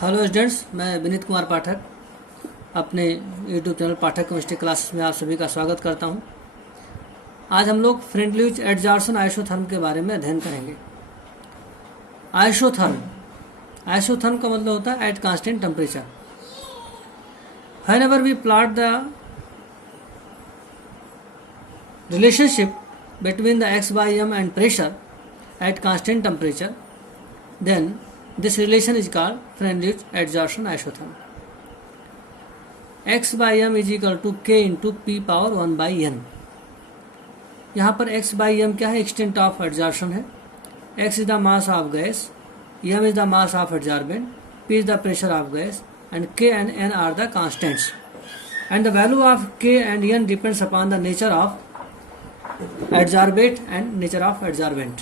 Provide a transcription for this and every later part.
Hello students, मैं विनीत कुमार पाठक अपने YouTube channel पाठक chemistry classes में आप सभी का स्वागत करता हूं। आज हम लोग फ्रेंडलिच एडजॉर्सन आइसोथर्म के बारे में अध्ययन करेंगे। आइसोथर्म का मतलब होता है at constant temperature. Whenever we plot the relationship between the x by m and pressure at constant temperature, then this relation is called Freundlich adsorption isotherm. x by m is equal to k into p power 1 by n। यहाँ पर x by m क्या है? Extent of adsorption है। x is the mass of gas, m is the mass of adsorbent, p is the pressure of gas, and k and n are the constants. And the value of k and n depends upon the nature of adsorbate and nature of adsorbent।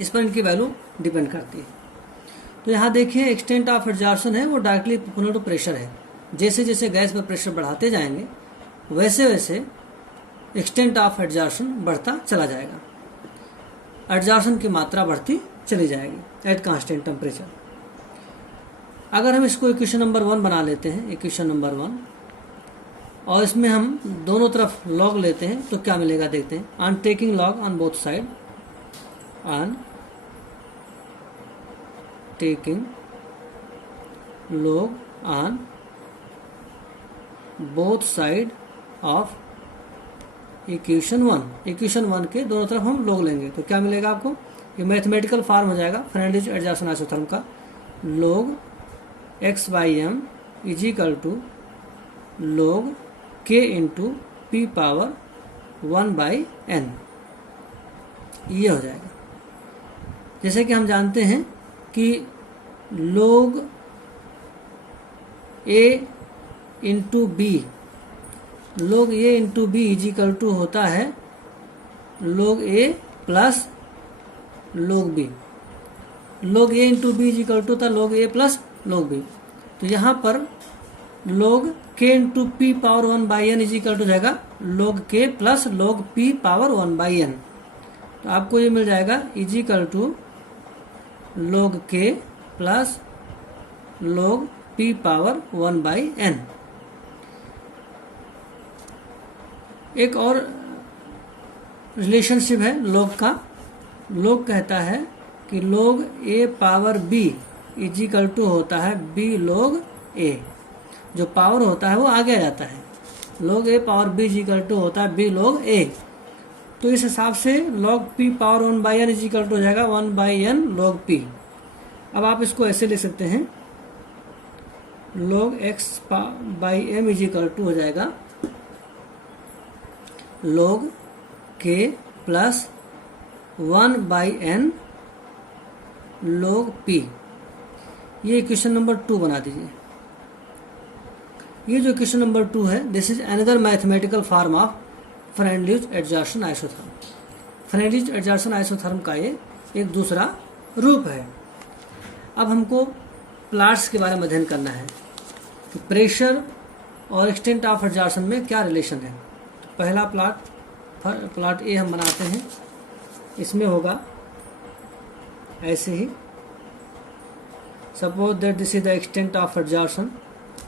इस पर इनकी value depend करती है। तो यहाँ देखिए, extent of adsorption है वो डायरेक्टली प्रोपोर्शनल टू प्रेशर है। जैसे जैसे गैस पर प्रेशर बढ़ाते जाएंगे वैसे वैसे एक्सटेंट ऑफ एडजॉर्प्शन बढ़ता चला जाएगा, एडजॉर्प्शन की मात्रा बढ़ती चली जाएगी एट कांस्टेंट टेम्परेचर। अगर हम इसको इक्वेशन नंबर 1 बना लेते हैं, इक्वेशन नंबर 1, और इसमें हम दोनों तरफ लॉग लेते हैं तो क्या मिलेगा देखते हैं। On taking log on both side, on taking log on both side of equation 1। Equation 1 के दोनों तरफ हम log लेंगे तो क्या मिलेगा आपको? ये मैथमेटिकल फॉर्म हो जाएगा फ्रेंडलिच एडजॉर्प्शन आइसोथर्म का। log x by m is equal to log k into P power 1 by n। ये हो जाएगा। जैसे कि हम जानते हैं कि log a into B, log a into B is equal to होता है log a plus log b। log a into B is equal to था log a plus log b। तो यहाँ पर log k into P power 1 by n is equal to जाएगा log k plus log p power 1 by n। तो आपको ये मिल जाएगा is equal to log k plus log p power 1 by n। एक और रिलेशनशिप है log का। log कहता है कि log a power b is equal to होता है b log a। जो पावर होता है वो आगे आ जाता है। log a power b is equal to होता है b log a। तो इस हिसाब से log p power 1 by n is equal to हो जाएगा 1 by n log p। अब आप इसको ऐसे लिख सकते हैं, log x by m is equal to हो जाएगा log k plus 1 by n log p। ये इक्वेशन नंबर 2 बना दीजिए। ये जो इक्वेशन नंबर 2 है, this is another mathematical form of Freundlich adsorption isotherm. Freundlich adsorption isotherm का ये एक दूसरा रूप है। अब हमको प्लॉट्स के बारे में अध्ययन करना है कि प्रेशर और एक्सटेंट ऑफ एडजॉर्प्शन में क्या रिलेशन है। तो पहला प्लॉट ए हम बनाते हैं। इसमें होगा ऐसे ही, suppose that this is the extent of adsorption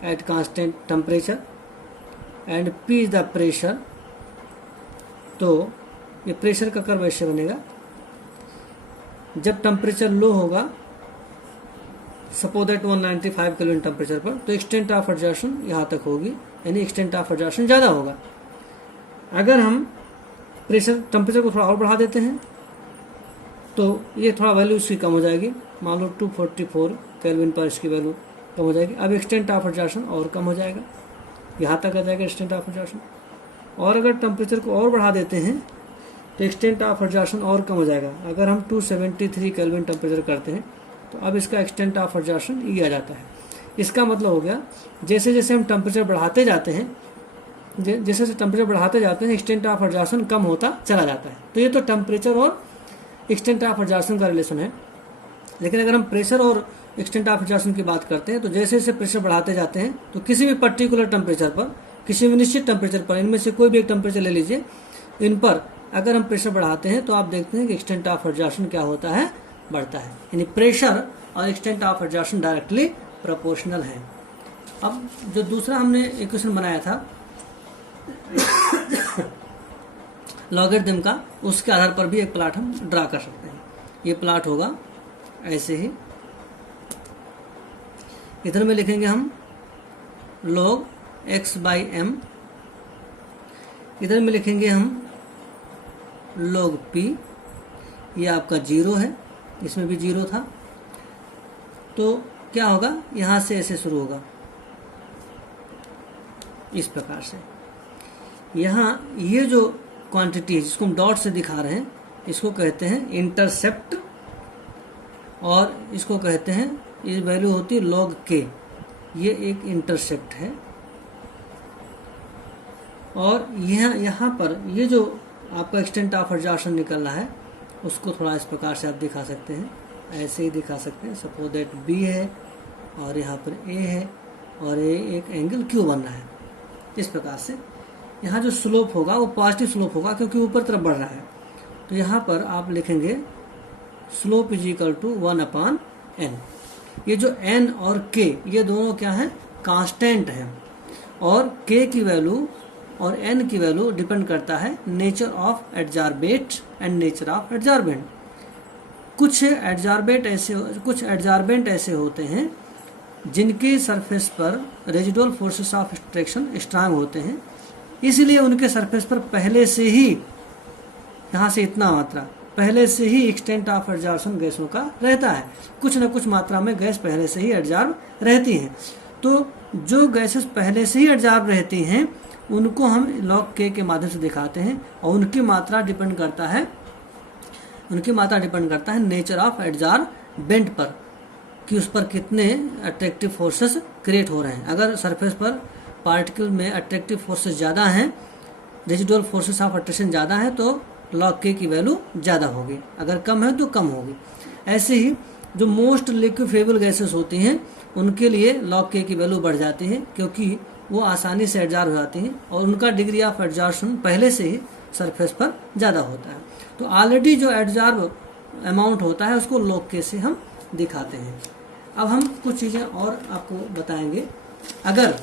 at constant temperature and P is the pressure. तो ये प्रेशर का कर्व ऐसे बनेगा। जब टेम्परेचर लो होगा, सपोज दैट 195 केल्विन टेम्परेचर पर, तो एक्सटेंट ऑफ एडजॉर्प्शन यहाँ तक होगी, यानी एक्सटेंट ऑफ एडजॉर्प्शन ज़्यादा होगा। अगर हम प्रेशर टेम्परेचर को थोड़ा और बढ़ा देते हैं तो ये थोड़ा वैल्यू इसकी कम हो जाएगी। मान लो 244 केल्विन पर इसकी वैल्यू कम हो जाएगी। अब एक्सटेंट ऑफ एडजॉर्प्शन और कम हो जाएगा, यहाँ तक आ जाएगा एक्सटेंट ऑफ एडजॉर्प्शन। और अगर टेम्परेचर को और बढ़ा देते हैं तो एक्सटेंट ऑफ एडजॉर्प्शन और कम हो जाएगा। अगर हम 273 केल्विन टेम्परेचर करते हैं तो अब इसका एक्सटेंट ऑफ एडजॉर्प्शन ये आ जाता है। इसका मतलब हो गया, जैसे जैसे हम टेम्परेचर बढ़ाते जाते हैं, जैसे जैसे टेम्परेचर बढ़ाते जाते हैं, एक्सटेंट ऑफ एडजॉर्प्शन कम होता चला जाता है। तो ये तो टेम्परेचर और एक्सटेंट ऑफ एडजॉर्प्शन का रिलेशन है। लेकिन अगर हम प्रेशर और एक्सटेंट ऑफ एडजॉर्प्शन की बात करते हैं तो जैसे जैसे प्रेशर बढ़ाते जाते हैं तो किसी भी पर्टिकुलर टेम्परेचर पर, किसी भी निश्चित टेम्परेचर पर, इनमें से कोई भी एक टेम्परेचर ले लीजिए, इन पर अगर हम प्रेशर बढ़ाते हैं तो आप देखते हैं कि एक्सटेंट ऑफ एडजॉर्प्शन क्या होता है, बढ़ता है, यानी प्रेशर और extent of adsorption directly proportional है। अब जो दूसरा हमने इक्वेशन बनाया था लॉगरिथम का, उसके आधार पर भी एक प्लॉट हम ड्रा कर सकते हैं। ये प्लॉट होगा ऐसे ही, इधर में लिखेंगे हम log x बाई m, इधर में लिखेंगे हम log p, ये आपका 0 है, इसमें भी 0 था, तो क्या होगा, यहां से ऐसे शुरू होगा इस प्रकार से। यहाँ ये जो क्वांटिटी है जिसको हम डॉट से दिखा रहे हैं, इसको कहते हैं इंटरसेप्ट, और इसको कहते हैं, ये वैल्यू होती है log k, ये एक इंटरसेप्ट है। और यहाँ पर ये जो आपका एक्सटेंट ऑफ एडजॉर्प्शन निकल रहा है, उसको थोड़ा इस प्रकार से आप दिखा सकते हैं, ऐसे ही दिखा सकते हैं। सपोज दैट b है और यहाँ पर a है और a एक एंगल q बन रहा है। इस प्रकार से यहाँ जो स्लोप होगा वो पॉजिटिव स्लोप होगा क्योंकि ऊपर तरफ बढ़ रहा है। तो यहाँ पर आप लिखेंगे slope is equal to 1/n। ये जो n और k ये दोनों क्या है, कांस्टेंट है, और k की वैल्यू और n की वैल्यू डिपेंड करता है nature of adsorbate and nature of adsorbent. कुछ एडजॉर्बेंट ऐसे होते हैं जिनके सरफेस पर residual forces of extraction strong होते हैं, इसलिए उनके सरफेस पर पहले से ही, यहाँ से इतना मात्रा पहले से ही एक्सटेंट ऑफ एडजॉर्प्शन गैसों का रहता है। कुछ न कुछ मात्रा में गैस पहले से ही एडजॉर्ब रहती हैं। तो जो गैसेस पहले से ही एडजॉर्ब रहती हैं उनको हम log k के माध्यम से दिखाते हैं, और उनकी मात्रा डिपेंड करता है नेचर ऑफ एडजॉर्बेंट पर, कि उस पर कितने अट्रैक्टिव फोर्सेस क्रिएट हो रहे हैं। अगर सरफेस पर पार्टिकल में अट्रैक्टिव फोर्सेस ज़्यादा हैं, रेजिडुअल फोर्सेस ऑफ अट्रैक्शन ज़्यादा है, तो log k की वैल्यू ज़्यादा होगी, अगर कम है तो कम होगी। ऐसे ही जो मोस्ट लिक्विफेबल गैसेस होती हैं उनके लिए log k की वैल्यू बढ़ जाती है, क्योंकि वो आसानी से एडजॉर्ब हो जाती हैं और उनका डिग्री ऑफ एडजॉर्प्शन पहले से ही सरफेस पर ज़्यादा होता है। तो ऑलरेडी जो एडजॉर्ब अमाउंट होता है उसको log k से हम दिखाते हैं। अब हम कुछ चीज़ें और आपको बताएंगे। अगर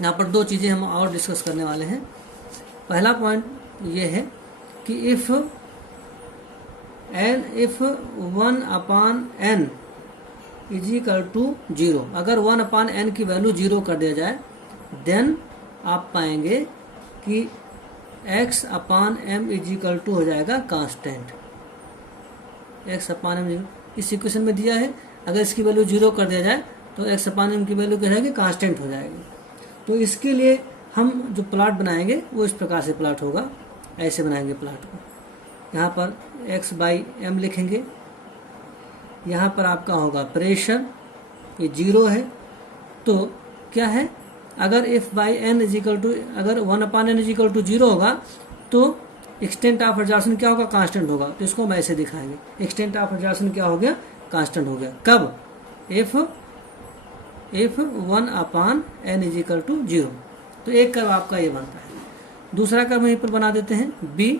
यहाँ पर दो चीज़ें हम और डिस्कस करने वाले हैं। पहला पॉइंट ये है कि if 1/n is equal to 0, अगर 1/n की वैल्यू 0 कर दिया जाए, देन आप पाएंगे कि x/m इज इक्वल टू हो जाएगा कांस्टेंट। x/m इस इक्वेशन में दिया है, अगर इसकी वैल्यू 0 कर दिया जाए तो x/m की वैल्यू क्या रहेगी, कांस्टेंट हो जाएगी। तो इसके लिए हम जो प्लॉट बनाएंगे वो इस प्रकार से प्लॉट होगा, ऐसे बनाएंगे प्लॉट को। यहाँ पर x/m लिखेंगे, यहाँ पर आपका होगा प्रेशर, ये 0 है, तो क्या है, अगर F/n इज इक्वल टू, अगर 1/n इज इक्वल टू 0 होगा तो एक्सटेंट ऑफ एडजॉर्प्शन क्या होगा, कांस्टेंट होगा। तो इसको हम ऐसे दिखाएंगे, एक्सटेंट ऑफ एडजॉर्प्शन क्या हो गया, कांस्टेंट हो गया। कब, F 1/n is equal to 0। तो एक कर्व आपका ये बनता है। दूसरा कर्व यहीं पर बना देते हैं, B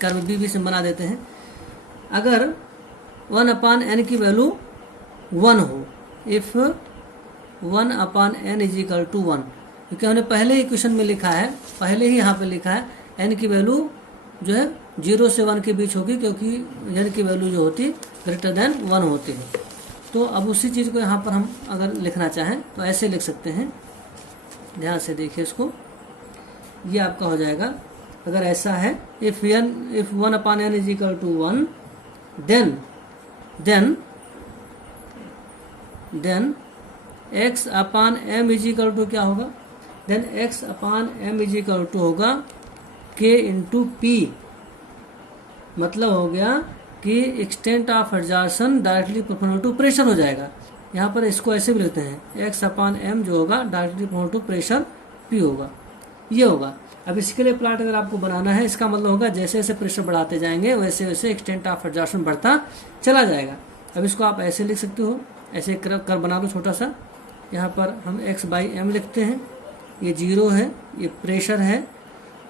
कर्व B से बना देते हैं। अगर 1/n की वैल्यू 1 हो, if 1/n is equal to 1, क्योंकि हमने पहले ही क्वेश्चन में लिखा है, पहले ही यहाँ पे लिखा है n की वैल्यू जो है 0 से 1 के बीच होगी, क्योंकि n की वैल्यू जो होती है ग्रेटर देन 1 होती है। तो अब उसी चीज़ को यहाँ पर हम अगर लिखना चाहें तो ऐसे लिख सकते हैं, ध्यान से देखिए इसको, ये आपका हो जाएगा। अगर ऐसा है, if 1/n is equal to 1, then x/m is equal to क्या होगा, then x/m is equal to होगा k इंटू पी। मतलब हो गया कि extent of adsorption directly proportional to pressure हो जाएगा। यहाँ पर इसको ऐसे भी लिखते हैं, x/m जो होगा directly proportional to pressure p होगा, ये होगा। अब इसके लिए प्लॉट अगर आपको बनाना है, इसका मतलब होगा जैसे जैसे प्रेशर बढ़ाते जाएंगे वैसे वैसे एक्सटेंट ऑफ एडजॉर्प्शन बढ़ता चला जाएगा। अब इसको आप ऐसे लिख सकते हो, ऐसे कर्व बना लो छोटा सा। यहाँ पर हम x/m लिखते हैं, ये 0 है, ये प्रेशर है,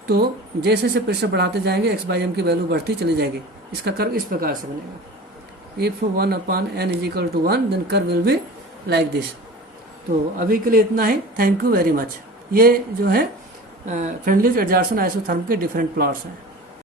तो जैसे जैसे प्रेशर बढ़ाते जाएंगे x/m की वैल्यू बढ़ती चली जाएगी। इसका कर्व इस प्रकार से बनेगा। If 1/n is equal to 1 then curve will be like this. तो अभी के लिए इतना ही, थैंक यू वेरी मच। ये जो है फ्रेंडली एडजर्सन आइसोथर्म के डिफरेंट प्लॉट्स हैं।